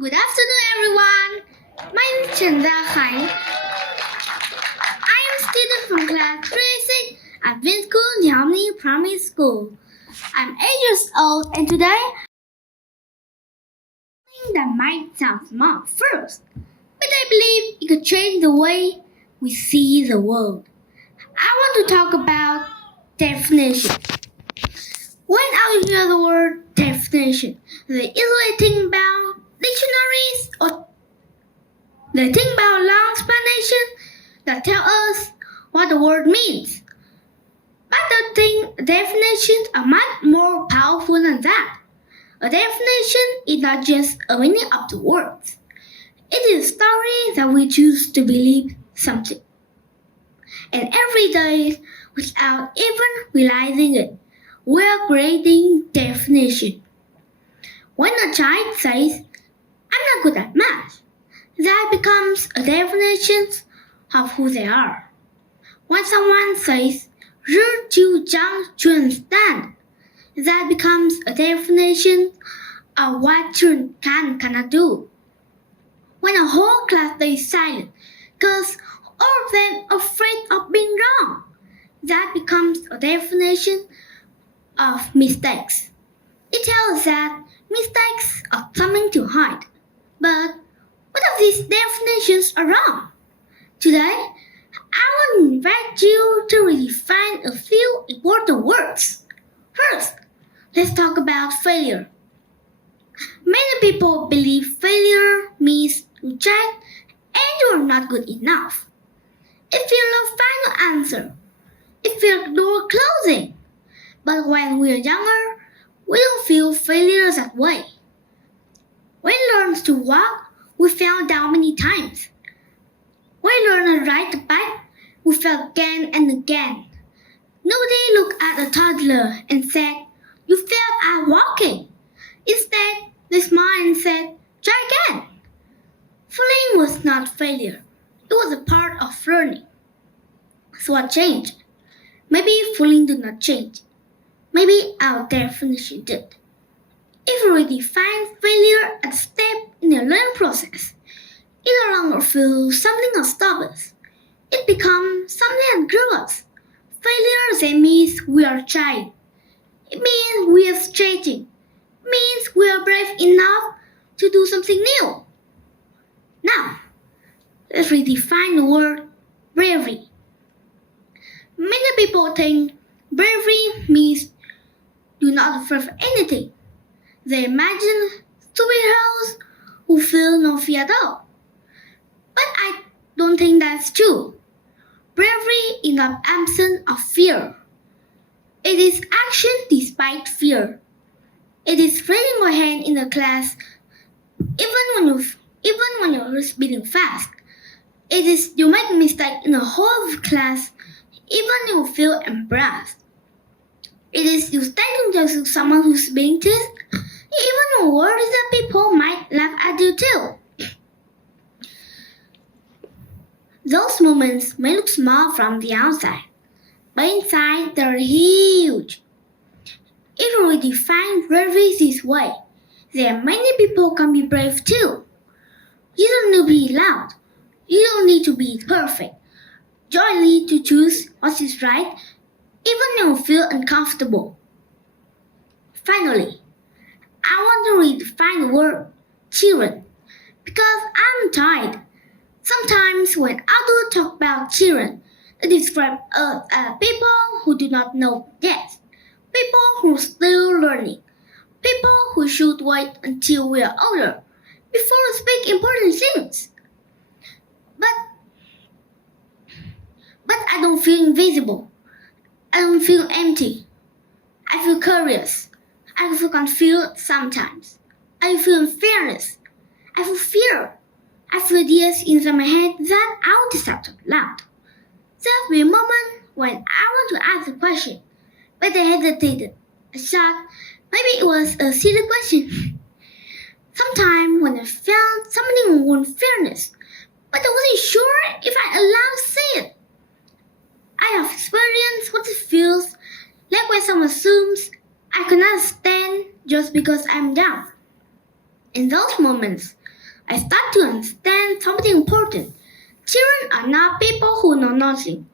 Good afternoon, everyone. My name is Khanh. I am a student from class 36 at TEDxVinschoolHanoi Primary School. I'm 8 years old, and today, something that might sound small first, but I believe it could change the way we see the world. I want to talk about definition. When I hear the word definition, they easily think about dictionaries or they think about long explanation that tell us what the word means. But I think definitions are much more powerful than that. A definition is not just a meaning of the words. It is a story that we choose to believe something. And every day, without even realizing it, we are creating definition. When a child says, I'm not good at math, that becomes a definition of who they are. When someone says, you're too young to understand, that becomes a definition of what children cannot do. When a whole class stays silent because all of them are afraid of being wrong, that becomes a definition of mistakes. It tells that mistakes are something to hide. But what if these definitions are wrong? Today, I will invite you to redefine a few important words. First, let's talk about failure. Many people believe failure means you tried and you are not good enough. It feels like a final answer. It feels like door closing. But when we are younger, we don't feel failure that way. We learn to walk, we fell down many times. We learn to ride the bike, we fell again and again. Nobody looked at a toddler and said, you failed at walking. Instead, they smiled and said, try again. Falling was not failure. It was a part of learning. So what changed? Maybe falling did not change. Maybe our definition did. If we redefine failure as a step in the learning process, it no longer feels something that stops us. It becomes something that grows us. Failure then means we are trying. It means we are stretching. It means we are brave enough to do something new. Now, let's redefine the word bravery. Many people think bravery means you're not afraid of anything. They imagine superheroes who feel no fear at all. But I don't think that's true. Bravery is not absence of fear. It is action despite fear. It is raising your hand in the class even when you're speaking fast. It is you make mistake in the whole of class even you feel embarrassed. It is you standing next to someone who's being teased even worries that people might laugh at you too. Those moments may look small from the outside, but inside they're huge. If we redefine bravery this way, then many people can be brave too. You don't need to be loud. You don't need to be perfect. You only need to choose what is right, even when you feel uncomfortable. Finally, I want to redefine the word children because I'm tired. Sometimes when adults talk about children, they describe us as people who do not know yet, people who are still learning, people who should wait until we are older before we speak important things. But I don't feel invisible. I don't feel empty. I feel curious. I feel confused sometimes. I feel unfairness. I feel fear. I feel ideas inside my head that I would shout out loud. There'll be a moment when I want to ask a question, but I hesitated. I thought maybe it was a silly question. Sometimes when I felt something with unfairness, but I wasn't sure if I allowed to say it. I have experienced what it feels like when someone assumes I cannot stand just because I'm down. In those moments, I start to understand something important. Children are not people who know nothing.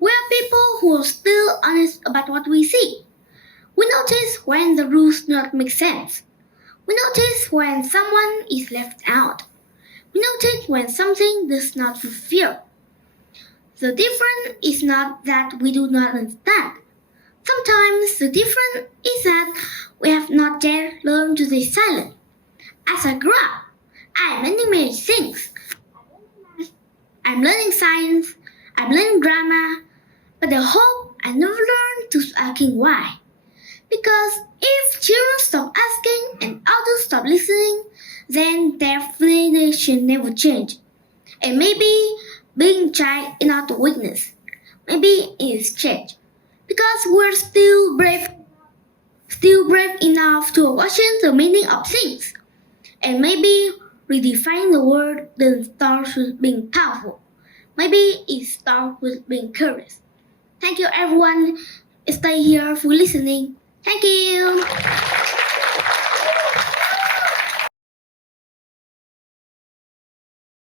We are people who are still honest about what we see. We notice when the rules do not make sense. We notice when someone is left out. We notice when something does not fulfill. The difference is not that we do not understand. Sometimes the difference is that we have not yet learned to stay silent. As I grow up, I'm learning many things. I'm learning science, I'm learning grammar, but I hope I never learn to stop asking why. Because if children stop asking and adults stop listening, then definition never change. And maybe being a child is not a weakness. Maybe it's change. Because we're still brave enough to question the meaning of things. And maybe redefining the word doesn't start with being powerful. Maybe it starts with being curious. Thank you everyone. Stay here for listening. Thank you.